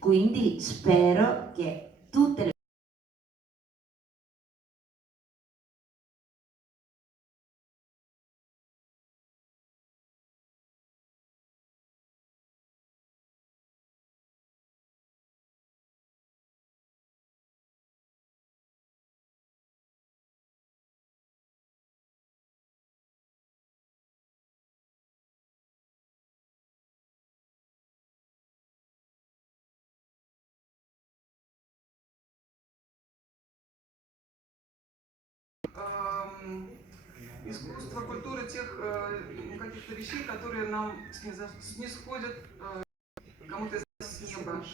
Quindi spero che tutte le искусства, культуры, тех каких-то вещей, которые нам снисходят кому-то из нас с неба.